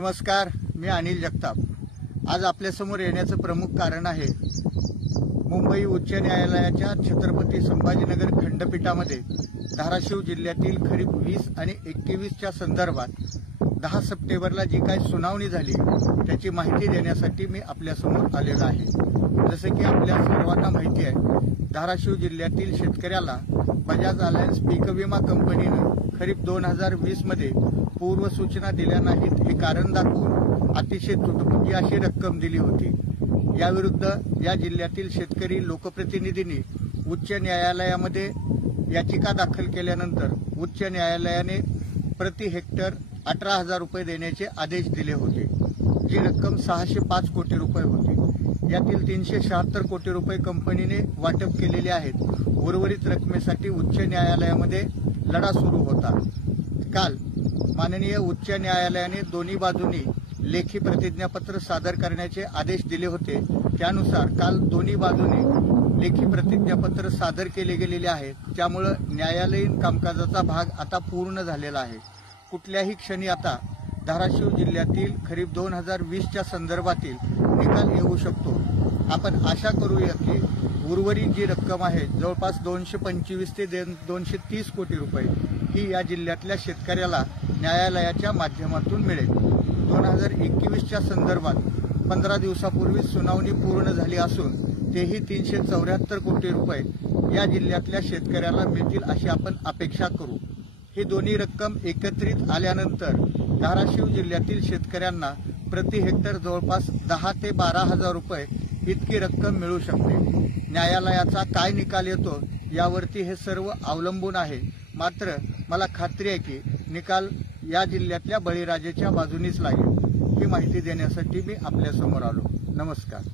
नमस्कार, मी अनिल जगताप। आज आपल्यासमोर येण्याचं प्रमुख कारण आहे मुंबई उच्च न्यायालयाच्या छत्रपती संभाजीनगर खंडपीठामध्ये धाराशिव जिल्ह्यातील खरीप 20 आणि 21च्या संदर्भात 10 सप्टेंबरला जी काही सुनावणी झाली त्याची माहिती देण्यासाठी मी आपल्यासमोर आलेलो आहे। जसे की आपल्या सर्वांना माहिती आहे, धाराशिव जिल्ह्यातील शेतकऱ्याला बजाज अलायन्स पीक विमा कंपनीने खरीप 2020 मध्ये पूर्व सूचना दिल्या नाहीत हे कारण दाखवून अतिशय तुटपुंजी अशी रक्कम दिली होती। याविरुद्ध या जिल्ह्यातील शेतकरी लोकप्रतिनिधींनी उच्च न्यायालयामध्ये याचिका दाखल केल्यानंतर उच्च न्यायालयाने प्रति हेक्टर 18,000 रुपये देण्याचे आदेश दिले होते। जी रक्कम 605 कोटी रुपये होती। यातील 376 कोटी रुपये कंपनीने वाटप केलेले आहेत। उर्वरित रकमेसाठी उच्च न्यायालयामध्ये लढा सुरू होता। काल माननीय उच्च न्यायालयाने दोन्ही बाजूंनी लेखी प्रतिज्ञापत्र सादर करण्याचे आदेश दिले होते। त्यानुसार काल दोन्ही बाजूंनी लेखी प्रतिज्ञापत्र सादर केले गेलेले आहे। त्यामुळे न्यायालयीन कामकाजाचा भाग आता पूर्ण झालेला आहे। कुठल्याही क्षणी आता धाराशिव जिल्ह्यातील खरीप 2020च्या संदर्भातील निकाल येऊ शकतो। आपण आशा करूया की उर्वरित जी रक्कम आहे जवळपास 225 ते 230 कोटी रुपये ही या जिल्ह्यातल्या शेतकऱ्याला न्यायालयाच्या माध्यमातून मिळेल। 2021च्या संदर्भात 15 दिवसापूर्वी सुनावणी पूर्ण झाली असून तेही 374 कोटी रुपये या जिल्ह्यातल्या शेतकऱ्याला मिळतील अशी आपण अपेक्षा करू। ही दोन्ही रक्कम एकत्रित आल्यानंतर धाराशिव जिल्ह्यातील शेतकऱ्यांना प्रति हेक्टर जवळपास 10 ते 12,000 रुपये इतकी रक्कम मिळू शकते। न्यायालयाचा काय निकाल येतो यावरती हे सर्व अवलंबून आहे। मात्र मला खात्री आहे की निकाल या जिल्ह्यातल्या बळीराजाच्या बाजूनीच लागेल। ही माहिती देण्यासाठी मी आपल्यासमोर आलो। नमस्कार।